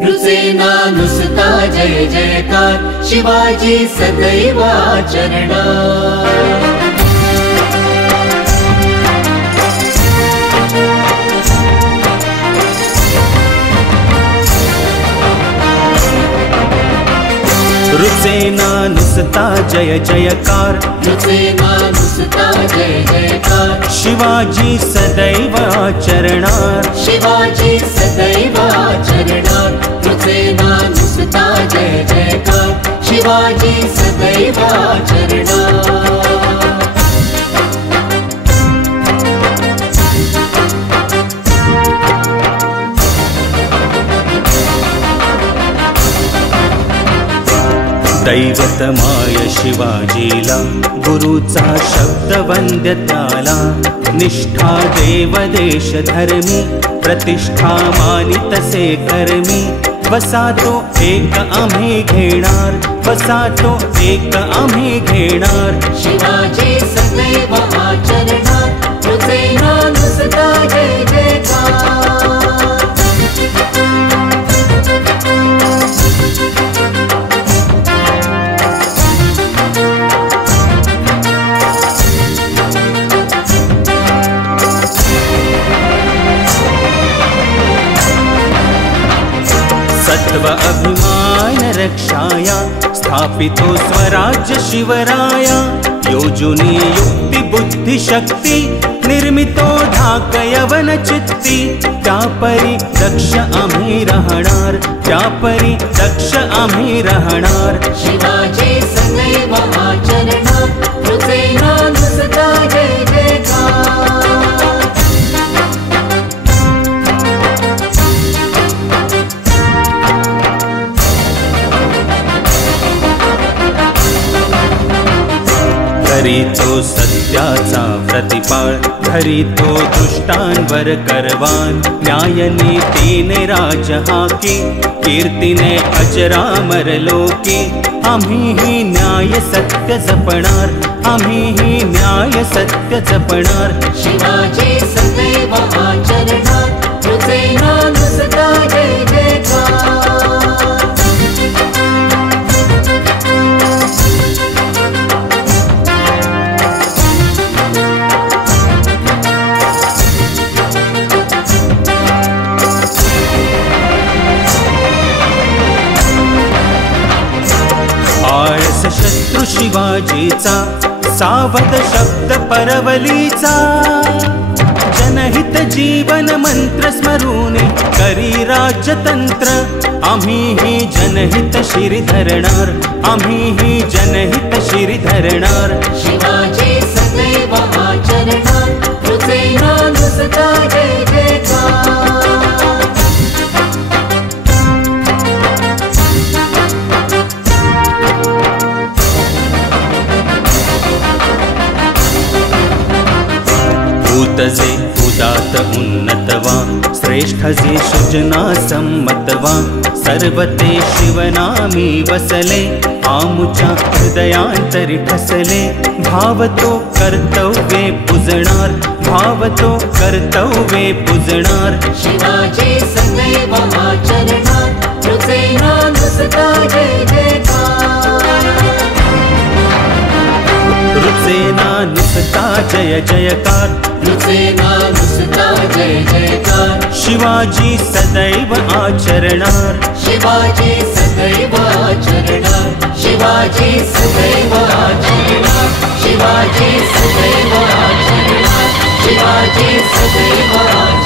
रुसेना नुसता जय जयकार, शिवाजी सदैव आचरणार। रुसेना नुसता जय जयकार, रुसेना नुसता जय जयकार, शिवाजी सदैव आचरणार। शिवाजी सदैव आचरणार। रुसेना नुसता जय जयकार, शिवाजी सदैव आचरणार। दैवतमाय शिवाजीला, गुरुचा शब्द वंद्य त्याला। निष्ठा देव देश धर्मी, प्रतिष्ठा मानितसे कर्मी। वसा तो एक आम्ही घेणार, वसा तो एक आम्ही घेणार। शिवाजी सदैव आचरणार, रुसेना नुसता जय जयकार। सत्व अभिमान रक्षाया, स्थापितो स्वराज्य शिवराया। योजुनी युक्ति बुद्धि शक्ति, निर्मितो धाक यवन चित्ती। त्यापरी दक्ष आम्ही राहणार, त्यापरी दक्ष आम्ही राहणार। शिवाजी सदैव आचरणार, रुसेना नुसता जय जयकार। धरितो सत्याचा प्रतिपाळ, धरितो दुष्टांवर करवान। न्याय नीतीने राज हाकी, कीर्तीने अजरामर लोकी। आम्ही ही न्याय सत्य जपणार, आम्ही ही न्याय सत्य जपणार। शिवाजी सदैव आचरणार, रुसेना नुसता जय जयकार। आळस शत्रु शिवाजीचा, सावध शब्द परवलीचा। जनहित जीवन मंत्र स्मरूने, करी राजतंत्र। आम्ही ही जनहित शिरी धरणार, आम्ही ही जनहित शिरी धरणार। शिवाजी सदैव आचरणार, रुसेना नुसता जय जयकार। जे उदात उन्नतवा, श्रेष्ठ जे सृजना सम्मतवा। सर्वते शिवनामी वसले, आमुच्या हृदयांतरी ठसले। भावतो कर्तव्ये पूजणार, भावतो कर्तव्ये पूजणार। शिवाजी सदैव आचरणार, रुसेना नुसता जय जयकार। रुसेना नुसता जय जयकार, रुसेना नुसता जय जयकार। शिवाजी सदैव आचरणार, शिवाजी सदैव आचरणार। शिवाजी सदैव आचरणार, शिवाजी सदैव आचरणार। शिवाजी सदैव आचरणार।